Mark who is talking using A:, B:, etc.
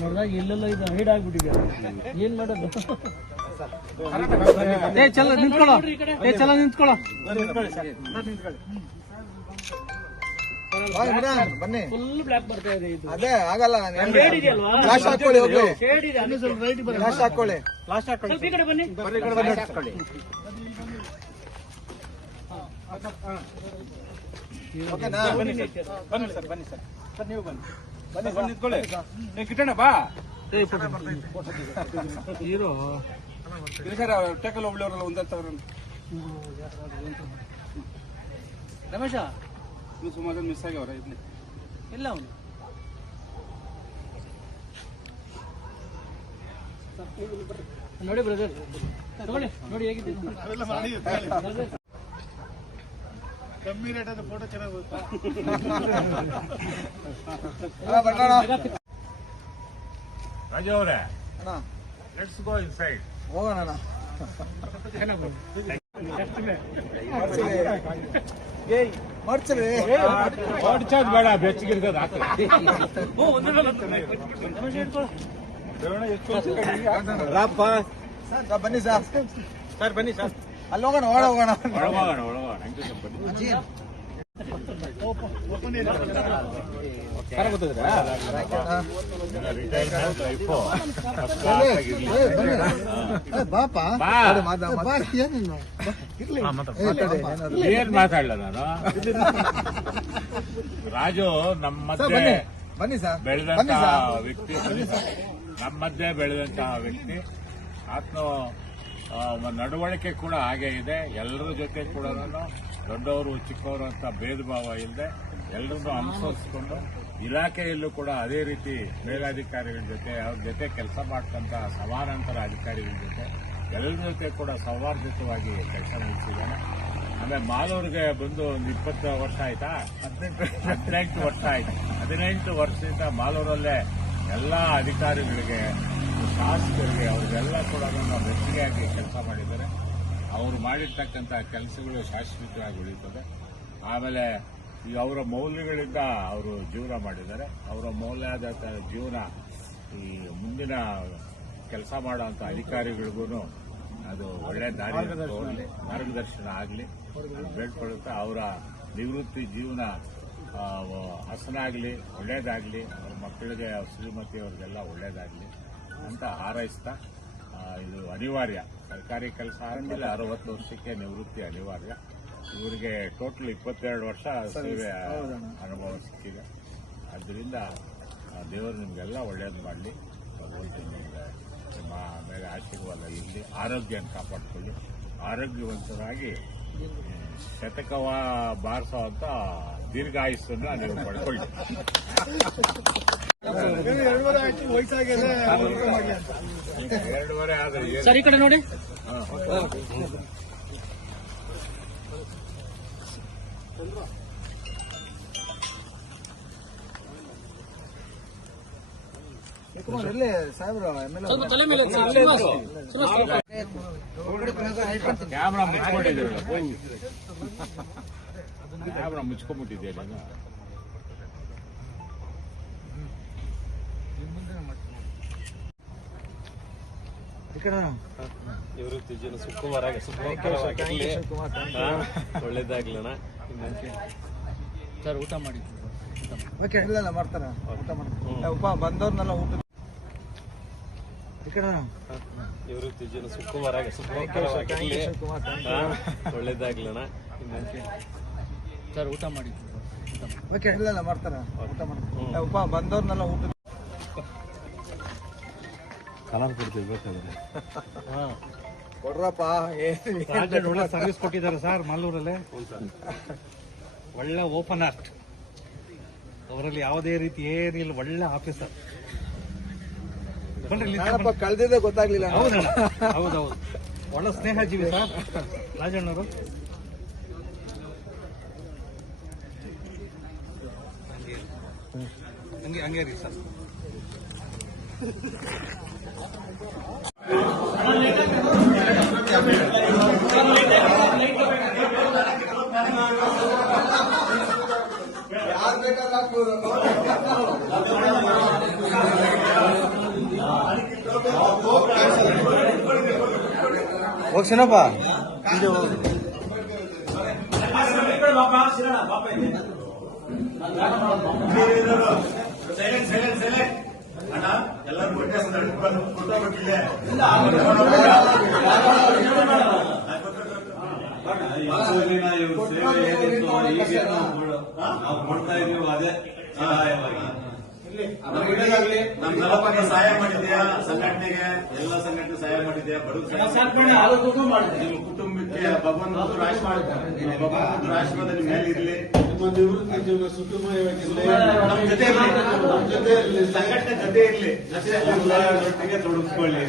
A: ನೋಡಿದಾಗ ಇಲ್ಲೆಲ್ಲ ಇದು ಹೈಡ್ ಆಗ್ಬಿಟ್ಟಿದೆ. ಏನ್ ಮಾಡೋದು? ಏ ಚಲ್ಲ ನಿಂತ್ಕೊಳ್ಳೋ. ಏ
B: ಬನ್ನಿ
A: ಫುಲ್ ಬ್ಲಾಕ್ ಬರ್ತಾ ಇದೆ ಇದು.
B: ಅದೇ ಆಗಲ್ಲ ಫ್ಲಾಶ್ ಹಾಕೊಳ್ಳಿ
A: ಇದೆ. ಅನ್ನು ಸ್ವಲ್ಪ ರೈಟ್ ಬನ್ನಿ.
B: ಫ್ಲಾಶ್ ಹಾಕೊಳ್ಳಿ.
A: ಫ್ಲಾಶ್ ಹಾಕೊಳ್ಳಿ ಬನ್ನಿ.
B: ಕಡೆ
C: ಬನ್ನಿ ಸರ್ ಬನ್ನಿ ಸರ್ ಸರ್ ನೀವು ಬನ್ನಿ ಬನ್ನಿ ಬನ್ನಿ ನಿಂತ್ಕೊಳ್ಳಿ ಏ ಕಿಟ್ಟಣ್ಣ ಬಾ
A: ಹೀರೋ
C: ಸರ್ ಟೇಕಲ್ ಒಬ್ಳವ್ರಲ್ಲ ಒಂದೇ ತವ್ರ
A: ರಮೇಶ
C: ಇನ್ನು ಸುಮಾರು ಜನ ಮಿಸ್ ಆಗ್ಯಾವ್ರ ಇಲ್ಲಿ
A: ಇಲ್ಲ ಅವನು ನೋಡಿ ಬ್ರದರ್ ನೋಡಿ ನೋಡಿ ಹೇಗಿದೆ
B: ಅಲ್ಲ, ಬರೋಣ.
D: ರಾಜು ಅವರೇ
B: ಅಣ್ಣ,
D: ಲೆಟ್ಸ್ ಗೋ ಇನ್ ಸೈಡ್
B: ಹೋಗೋಣ ಅಣ್ಣ. ಏಯ್, ಮಡ್ಚಲಿ.
D: ಹೊಡ್ಚೋದ್ ಬೇಡ ಬೆಚ್ಚಗಿರ್ತದ
A: ಓ ಒಂದೇ ರಮೇಶ ಹಿಡ್ಕೊಳ್ಳೋ
B: ಸರ್, ಬನ್ನಿ ಸರ್
C: ಸರ್ ಬನ್ನಿ ಸರ್
B: ಅಲ್ಲಿ ಹೋಗೋಣ ಒಳ ಹೋಗೋಣ.
D: ಏನ್ ಮಾತಾಡ್ಲ ನಾನು? ರಾಜು ನಮ್ಮ
B: ಸರ್,
D: ಮಧ್ಯೆ
B: ಬನ್ನಿ. ಬನ್ನಿ ಸರ್. ಬನ್ನಿ
D: ಬೆಳೆದಂತಹ
B: ಸರ್.
D: ವ್ಯಕ್ತಿ ನಮ್ಮ ಮಧ್ಯೆ ಬೆಳೆದಂತಹ ವ್ಯಕ್ತಿ. ಆತ್ಮ ನಡವಳಿಕೆ ಕೂಡ ಹಾಗೆ ಇದೆ. ಎಲ್ಲರ ಜೊತೆ ಕೂಡ ದೊಡ್ಡವರು, ಚಿಕ್ಕವರು ಅಂತ ಭೇದ ಭಾವ ಇಲ್ಲದೆ ಎಲ್ಲರನ್ನೂ ಅನುಸರಿಸಿಕೊಂಡು ಇಲಾಖೆಯಲ್ಲೂ ಕೂಡ ಅದೇ ರೀತಿ ಮೇಲಾಧಿಕಾರಿಗಳ ಜೊತೆ, ಅವ್ರ ಜೊತೆ ಕೆಲಸ ಮಾಡ್ತಂತ ಸಮಾನಾಂತರ ಅಧಿಕಾರಿಗಳ ಜೊತೆ ಎಲ್ಲರ ಜೊತೆ ಕೂಡ ಸೌಹಾರ್ದಯುತವಾಗಿ ಕೆಲಸ ನಡೆಸಿದ್ದಾನೆ ಆಮೇಲೆ ಮಾಲೂರಿಗೆ ಬಂದು ಒಂದು ಇಪ್ಪತ್ತು ವರ್ಷ ಆಯ್ತಾ? ಹದಿನೆಂಟು ಹದಿನೆಂಟು ವರ್ಷ ಆಯ್ತು. ಹದಿನೆಂಟು ವರ್ಷದಿಂದ ಮಾಲೂರಲ್ಲೇ ಎಲ್ಲ ಅಧಿಕಾರಿಗಳಿಗೆ ಶಾಸಕರಿಗೆ ಅವರಿಗೆಲ್ಲ ಕೂಡ ಅದನ್ನು ಮೆಚ್ಚುಗೆಯಾಗಿ ಕೆಲಸ ಮಾಡಿದ್ದಾರೆ. ಅವರು ಮಾಡಿರ್ತಕ್ಕಂಥ ಕೆಲಸಗಳು ಶಾಶ್ವತವಾಗಿ ಉಳಿತದೆ ಆಮೇಲೆ ಈ ಅವರ ಮೌಲ್ಯಗಳಿಂದ ಅವರು ಜೀವನ ಮಾಡಿದ್ದಾರೆ. ಅವರ ಮೌಲ್ಯಾಧಾರಿತ ಜೀವನ ಈ ಮುಂದಿನ ಕೆಲಸ ಮಾಡುವಂಥ ಅಧಿಕಾರಿಗಳಿಗೂ ಅದು ಒಳ್ಳೆ ದಾರಿ ಮಾರ್ಗದರ್ಶನ ಆಗಲಿ ಬೇಡ್ಕೊಳ್ಳುತ್ತಾ ಅವರ ನಿವೃತ್ತಿ ಜೀವನ ಹಸನಾಗಲಿ, ಒಳ್ಳೇದಾಗಲಿ, ಅವ್ರ ಮಕ್ಕಳಿಗೆ ಶ್ರೀಮತಿಯವ್ರಿಗೆಲ್ಲ ಒಳ್ಳೇದಾಗ್ಲಿ. ಅಂತ ಹಾರೈಸ್ತಾ ಇದು ಅನಿವಾರ್ಯ. ಸರ್ಕಾರಿ ಕೆಲಸ ಆದಮೇಲೆ ಅರವತ್ತು ವರ್ಷಕ್ಕೆ ನಿವೃತ್ತಿ ಅನಿವಾರ್ಯ. ಇವರಿಗೆ ಟೋಟಲ್ ಇಪ್ಪತ್ತೆರಡು ವರ್ಷ ಸೇವೆ ಅನುಭವ ಸಿಕ್ಕಿದೆ. ಆದ್ದರಿಂದ ಆ, ದೇವರು ನಿಮಗೆಲ್ಲ ಒಳ್ಳೇದು ಮಾಡಲಿ. ನಿಮ್ಗೆ ನಿಮ್ಮ ಮೇಲೆ ಆಶೀರ್ವಾದ ಇರಲಿ. ಆರೋಗ್ಯನ ಕಾಪಾಡಿಕೊಳ್ಳಿ. ಆರೋಗ್ಯವಂತರಾಗಿ ಶತಕವ ಬಾರಿಸೋ ಅಂತ ದೀರ್ಘಾಯುಸ್ಸನ್ನ ನೀವು ಪಡ್ಕೊಳ್ಳಿ. ಎರಡೂವರೆ ಆದ್ರೆ
A: ಸರ್ ಕಡೆ ನೋಡಿ.
D: ಕ್ಯಾಮ್ರಾ ಮುಚ್ಕೊಂಡಿದ್ದೀರಲ್ಲ ಕ್ಯಾಮ್ರಾ ಮುಚ್ಕೊಂಡ್ಬಿಟ್ಟಿದ್ದೀಯ ನೀನು
B: ಈ ಕಡೆ
E: ನಿವೃತ್ತಿ ಜೀವನ ಸುಖಕರವಾಗಿ ಸುಖಕರವಾಗಿರಲಿ ಒಳ್ಳೇದಾಗ್ಲಣ
A: ಸರ್ ಊಟ ಮಾಡಿ.
B: ಓಕೆ ಇಲ್ಲ ಮಾಡ್ತಾರ. ಊಟ ಮಾಡ್ತಾರೆ. ಉಪ ಬಂದವ್ರನ್ನೆಲ್ಲ ಊಟ
E: ನಿವೃತ್ತಿ ಒಳ್ಳೇದಾಗ್ಲಣ
A: ಸರ್ ಊಟ ಮಾಡಿ.
B: ಓಕೆ ಇಲ್ಲ ಮಾಡ್ತಾರ. ಊಟ ಮಾಡ್ತಾರೆ. ಉಪ ಬಂದವ್ರನ್ನೆಲ್ಲ ಊಟ
E: ಕಲರ್ ಕೊಡ್ತೀವಿ ಬೇಕಾದ್ರೆ.
B: ಕೊಡ್ರಪ್ಪ ಏನು
F: ಒಳ್ಳೆ ಸರ್ವಿಸ್ ಕೊಟ್ಟಿದ್ದಾರೆ ಸರ್ ಮಲ್ಲೂರಲ್ಲೇ. ಒಳ್ಳೆ ಓಪನ್ ಆರ್ಟ್ ಅವರಲ್ಲಿ ಯಾವುದೇ ರೀತಿ ಏನಿಲ್ಲ ಒಳ್ಳೆ ಆಫೀಸರ್
B: ಕಳ್ದಿದ್ದೆ ಗೊತ್ತಾಗ್ಲಿಲ್ಲ.
F: ಹೌದಣ್ಣ ಹೌದೌದು ಒಳ್ಳೆ ಸ್ನೇಹ ಜೀವಿ ಸರ್ ರಾಜಣ್ಣವರು ಹಂಗೆ. ಹಂಗೆ ರೀ ಸರ್
B: ಯಾರು ಹೋಗ್ಸಿನಪ್ಪ
E: ನಾವು ಕೊಡ್ತಾ ಇದೀವಿ ಅದೇ ಸಹಾಯವಾಗಿ
G: ನಮ್ ನಲವತ್ತ ಸಹಾಯ ಮಾಡಿದ್ಯಾ? ಸಂಘಟನೆಗೆ ಎಲ್ಲ ಸಂಘಟನೆ ಸಹಾಯ ಮಾಡಿದ್ಯಾ ಬಡವರು ಕುಟುಂಬಕ್ಕೆ ಭಗವಂತ ರಾಶಿ ಮಾಡ್ತಾರೆ ಭಗವಂತ ರಾಶಿ ಮೇಲೆ ಇರಲಿ? ನಿಮ್ಮ ನಿವೃತ್ತಿ ಜೀವನ ಸುಖಮಯವಾಗಿರಲಿ ನಮ್ಮ ಜೊತೆ ಇರ್ಲಿ. ನಮ್ಮ ಜೊತೆ ಇರ್ಲಿ. ಸಂಘಟನೆ ಜೊತೆ ಇರಲಿ
E: ಜೊತೆ
G: ತೊಡಗಿಸ್ಕೊಳ್ಳಿ